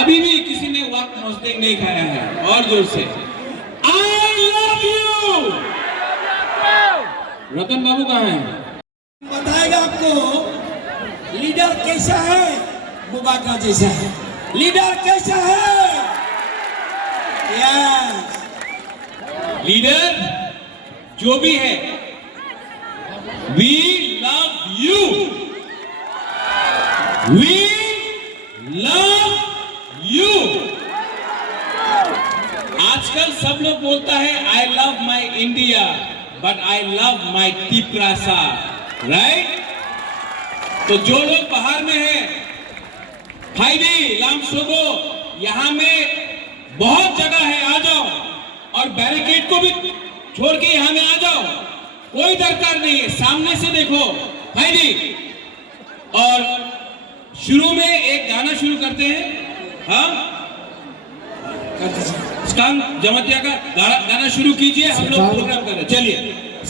अभी भी किसी ने वाक मोस्टेक नहीं खाया है, और जोर से आई लव यू। रतन बाबू कहाँ हैं? बताएगा आपको लीडर कैसा है, मुबारक जैसा है। लीडर कैसा है? यस, लीडर जो भी है, we love you, we love you. आजकल सब लोग बोलता है I love my India, but I love my Tiprasa, right? तो जो लोग बाहर में हैं, फाइदी लामसोगो, यहाँ में बहुत जगह है, आ जाओ। और बैरिकेड को भी छोड़ के यहाँ में आ जाओ, कोई दरकार नहीं है, सामने से देखो फाइदी। और शुरू में एक गाना शुरू करते हैं, हाँ, स्कांग जमतिया का गाना शुरू कीजिए, हम लोग प्रोग्राम कर रहे हैं, चलिए।